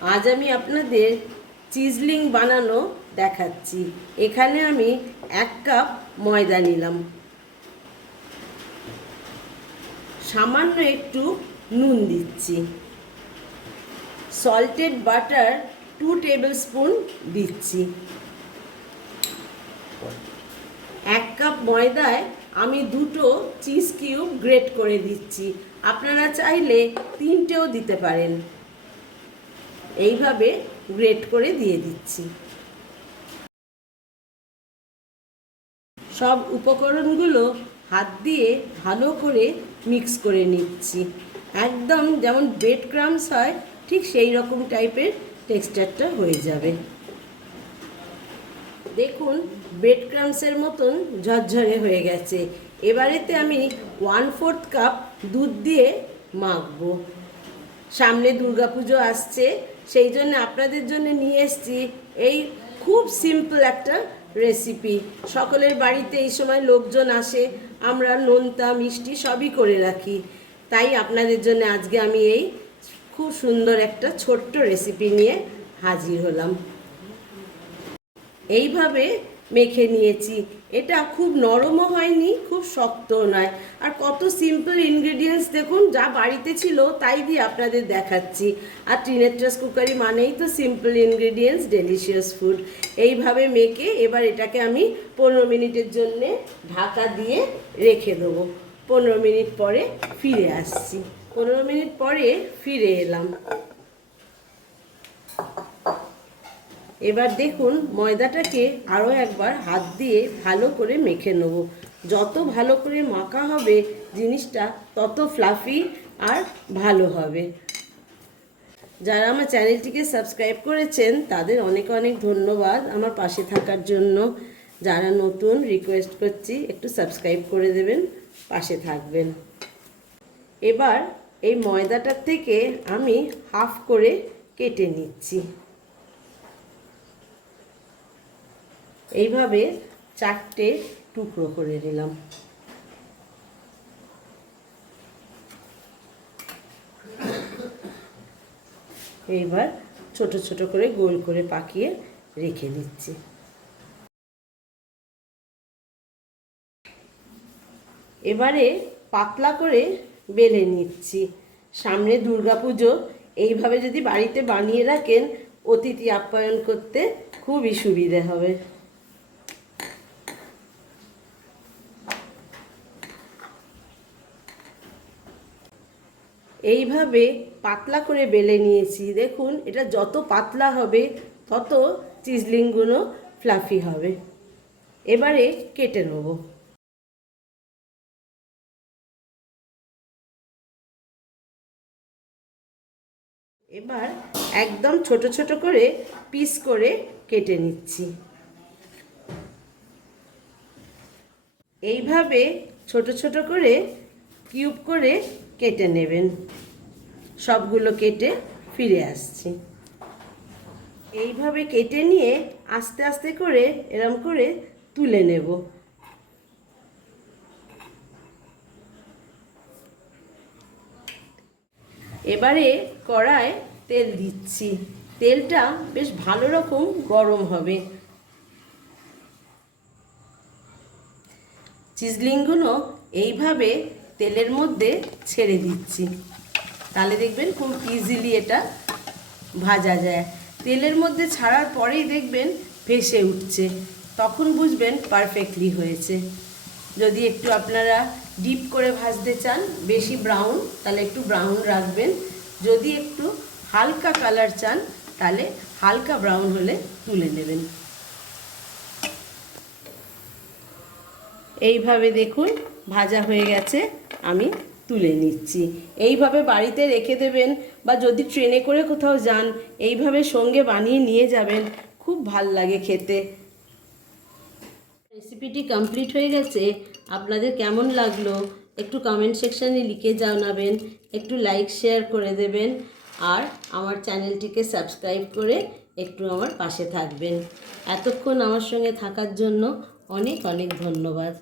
আজ আমি আপনাদের চিজলিং বানানো দেখাচ্ছি। এখানে আমি 1 কাপ ময়দা নিলাম, সামান্য একটু নুন দিচ্ছি, সল্টেড বাটার 2 টেবিল স্পুন দিচ্ছি। 1 কাপ ময়দায় আমি 2টো চিজ কিউব গ্রেট করে দিচ্ছি। আপনারা চাইলে 3টেও দিতে পারেন। এইভাবে গ্রেট করে দিয়ে দিচ্ছি। সব উপকরণগুলো হাত দিয়ে ভালো করে মিক্স করে নিচ্ছি। একদম যেমন ব্রেড ক্রাম্বস হয় ঠিক সেই রকম টাইপের টেক্সচারটা হয়ে যাবে। দেখুন ব্রেড ক্রাম্বসের মতন ঝরঝরে হয়ে গেছে। এবারেতে আমি 1/4 কাপ দুধ দিয়ে মাখবো। সামনে দুর্গাপুজো আসছে, সেই জন্য আপনাদের জন্য নিয়ে এসেছি এই খুব সিম্পল একটা রেসিপি। সকলের বাড়িতে এই সময় লোকজন আসে, আমরা নোনতা মিষ্টি সবই করে রাখি। তাই আপনাদের জন্য আজকে আমি এই খুব সুন্দর একটা ছোট্ট রেসিপি নিয়ে হাজির হলাম। এইভাবে মেখে নিয়েছি। এটা খুব নরমও হয়নি, খুব শক্তও নয়। আর কত সিম্পল ইনগ্রেডিয়েন্টস দেখুন, যা বাড়িতে ছিল তাই দিয়ে আপনাদের দেখাচ্ছি। আর ট্রিনেট্রাস কুকারি মানেই তো সিম্পল ইনগ্রেডিয়েন্টস, ডেলিশিয়াস ফুড। এইভাবে মেখে এবার এটাকে আমি 15 মিনিটের জন্যে ঢাকা দিয়ে রেখে দেবো। 15 মিনিট পরে ফিরে আসছি। 15 মিনিট পরে ফিরে এলাম। এবার দেখুন ময়দাটাকে আরও একবার হাত দিয়ে ভালো করে মেখে নেব। যত ভালো করে মাখা হবে জিনিসটা তত ফ্লাফি আর ভালো হবে। যারা আমার চ্যানেলটিকে সাবস্ক্রাইব করেছেন তাদের অনেক অনেক ধন্যবাদ আমার পাশে থাকার জন্য। যারা নতুন রিকোয়েস্ট করছি একটু সাবস্ক্রাইব করে দেবেন, পাশে থাকবেন। এবার এই ময়দাটার থেকে আমি হাফ করে কেটে নিচ্ছি। এইভাবে 4টে টুকরো করে নিলাম। এইবার ছোট ছোট করে গোল করে পাকিয়ে রেখে দিচ্ছি। এবারে পাতলা করে বেলে নিচ্ছি। সামনে দুর্গাপুজো, এইভাবে যদি বাড়িতে বানিয়ে রাখেন অতিথি আপ্যায়ন করতে খুবই সুবিধে হবে। এইভাবে পাতলা করে বেলে নিয়েছি। দেখুন এটা যত পাতলা হবে তত চিজলিংগুলো ফ্লাফি হবে। এবারে কেটে নেব। এবার একদম ছোট ছোট করে পিস করে কেটে নিচ্ছি। এইভাবে ছোট ছোট করে কিউব করে কেটে নেবেন। সবগুলো কেটে ফিরে আসছি। এইভাবে কেটে নিয়ে আস্তে আস্তে করে এরম করে তুলে নেব। এবারে কড়ায় তেল দিচ্ছি। তেলটা বেশ ভালো রকম গরম হবে। চিজলিংগুলো এইভাবে তেলের মধ্যে ছেড়ে দিচ্ছি। তাহলে দেখবেন খুব ইজিলি এটা ভাজা যায়। তেলের মধ্যে ছাড়ার পরেই দেখবেন ভেসে উঠছে, তখন বুঝবেন পারফেক্টলি হয়েছে। যদি একটু আপনারা ডিপ করে ভাজতে চান, বেশি ব্রাউন, তাহলে একটু ব্রাউন রাখবেন। যদি একটু হালকা কালার চান তাহলে হালকা ব্রাউন হলে তুলে নেবেন। এইভাবে দেখুন ভাজা হয়ে গেছে, আমি তুলে নিচ্ছি। এইভাবে বাড়িতে রেখে দেবেন, বা যদি ট্রেনে করে কোথাও যান এইভাবে সঙ্গে বানিয়ে নিয়ে যাবেন, খুব ভাল লাগে খেতে। রেসিপিটি কমপ্লিট হয়ে গেছে। আপনাদের কেমন লাগলো একটু কমেন্ট সেকশানে লিখে জানাবেন, একটু লাইক শেয়ার করে দেবেন, আর আমার চ্যানেলটিকে সাবস্ক্রাইব করে একটু আমার পাশে থাকবেন। এতক্ষণ আমার সঙ্গে থাকার জন্য অনেক অনেক ধন্যবাদ।